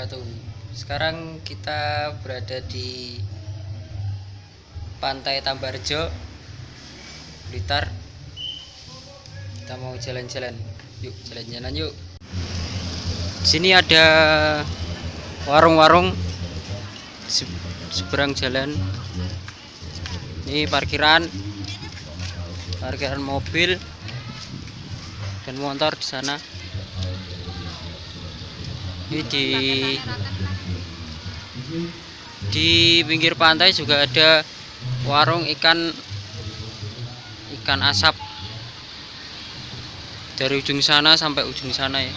wabarakatuh. Sekarang kita berada di Pantai Tambarjo, Blitar. Kita mau jalan-jalan. Yuk, jalan-jalan yuk. Di sini ada warung-warung seberang jalan. Ini parkiran mobil dan motor di sana. Ini di pinggir pantai juga ada warung ikan asap dari ujung sana sampai ujung sana ya.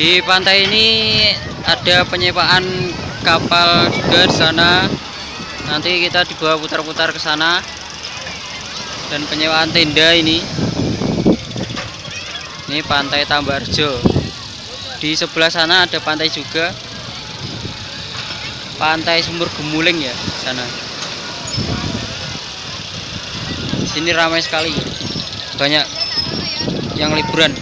Di pantai ini ada penyewaan kapal juga di sana. Nanti kita dibawa putar-putar ke sana. Dan penyewaan tenda ini. Ini Pantai Tambarjo. Di sebelah sana ada pantai juga. Pantai Sumur Gemuling ya di sana. Di sini ramai sekali. Banyak yang liburan.